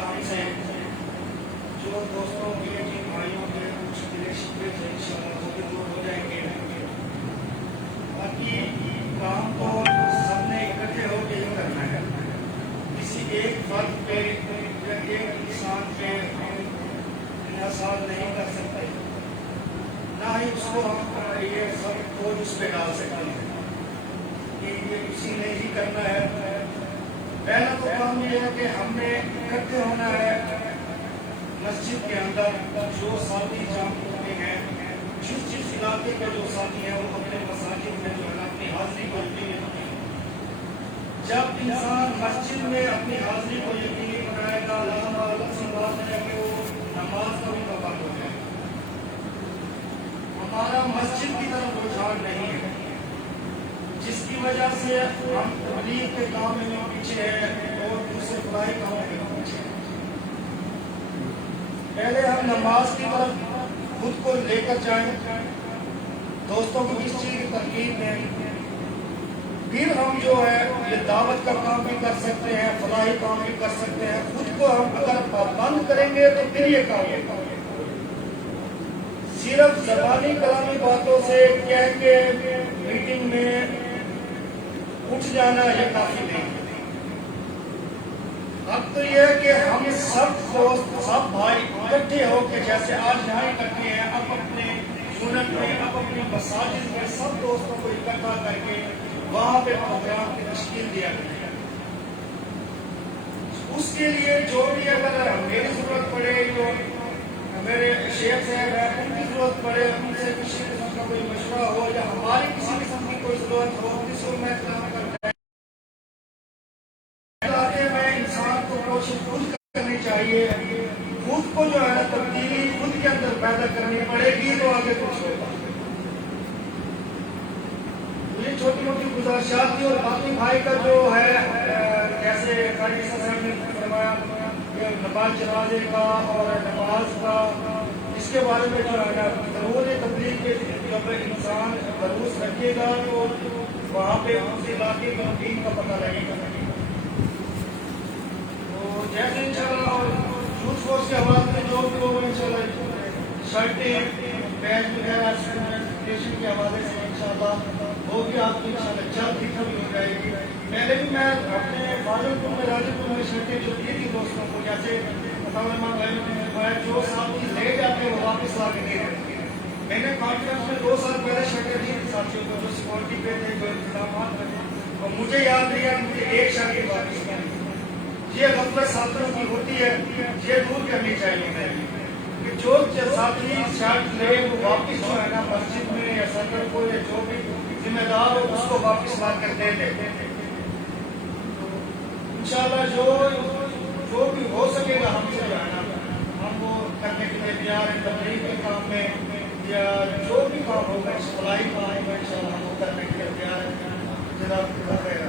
گا ہم سے جو دوستوں کے جن بھائیوں کے کچھ گلے شکوے تھے انشاءاللہ وہ بھی دور ہو جائیں گے. باقی کام تو سب نے اکٹھے ہو کے ہی کرنا ہے. کسی ایک فرد پہ یا ایک انسان پہ ہم انحصار نہیں کر سکتے، نہ ہی اس کو ہم یہ سب بوجھ اس پہ ڈال سکتے ہیں کہ یہ کسی نے ہی کرنا ہے. پہلا تو کام یہ ہے کہ ہم نے اکٹھے ہونا ہے مسجد کے اندر. جو ساتھی جام ہوتے ہیں جس علاقے کے جو ساتھی ہیں وہ اپنے مساجد میں جو ہے اپنی حاضری کو یقینی بنائیں. جب انسان مسجد میں اپنی حاضری کو یقینی بنائے گا اللہ سی بات ہے کہ وہ نماز کا بھی پابند ہو جائے. ہمارا مسجد کی طرف رجحان نہیں ہے جس کی وجہ سے ہم تبلیغ کے کام میں پیچھے ہیں اور دوسرے فلاحی کاموں میں پیچھے ہیں. پہلے ہم نماز کی طرف خود کو لے کر جائیں، دوستوں کو کس چیز کی ترغیب دیں، پھر ہم جو ہے یہ دعوت کا کام بھی کر سکتے ہیں، فلاحی کام بھی کر سکتے ہیں. خود کو ہم اگر پابند کریں گے تو پھر یہ کام ہوگا. صرف زبانی کلامی باتوں سے کہہ کے میٹنگ میں اٹھ جانا یہ کافی نہیں ہے. اب تو یہ ہے کہ ہم سب دوست سب بھائی اکٹھے ہو کے جیسے آج یہاں اکٹھے ہیں اب اپنے یونٹ میں اب اپنی مساجد میں سب دوستوں کو اکٹھا کر کے وہاں پہ پروگرام کی تشکیل دیا گیا. اس کے لیے جو بھی اگر میری ضرورت پڑے جو میرے شیخ صاحب ہیں ان کی ضرورت پڑے ان سے کسی قسم کا کوئی مشورہ ہو یا ہماری کسی قسم کی کوئی ضرورت ہو کسی کو میں انسان کو کوشش خود کرنی چاہیے. خود کو جو ہے نا تبدیلی خود کے اندر پیدا کرنی پڑے گی تو آگے کچھ ہوگا. یہ چھوٹی موٹی گزارشات تھی. اور باقی بھائی کا جو ہے جیسے قاری صاحب نے فرمایا کہ نماز جنازے کا اور نماز کا اس کے بارے میں جو ہے نا ضرور تبلیغ کے جب انسان بروس رکھے گا تو وہاں پہ اس علاقے میں دین کا پتہ لگے گا. تو جیسے انشاءاللہ اور یوتھ فورس کے حوالے میں جو بھی لوگ انشاءاللہ شرٹیں بیچ وغیرہ اسٹیشن کے حوالے سے انشاءاللہ وہ بھی آپ کی انشاءاللہ جلد ہی کبھی ہو جائے گی. پہلے بھی میں اپنے فاضل پور میں راجو پور میں شرٹیں جو دی تھی دوستوں کو جیسے جو ساتھی لے جاتے ہیں وہ واپس لا کے دے دیتے ہیں. میں نے کانفرنس میں 2 سال پہلے شرٹیں دی تھی ساتھیوں کو جو سیکورٹی پہ تھے جو انتظامات پہ تھے اور مجھے یاد نہیں ہے مجھے ایک شرٹ واپس کرنی. یہ غفلت ساتھیوں کی ہوتی ہے یہ دور کرنی چاہیے کہ جو ساتھی شرٹ لے وہ واپس جو ہے نا مسجد میں یا سرکل کو یا جو بھی ذمہ دار ہو اس کو واپس لا کر دے دے. انشاءاللہ جو بھی ہو سکے گا ہم سے جو ہے نا ہم وہ کرنے کے لیے تیار ہیں. تبلیغ کے کام میں یا جو بھی کام ہوگا فلاحی کام ہوگا انشاءاللہ ہم وہ کرنے کے لیے تیار ہیں. جناب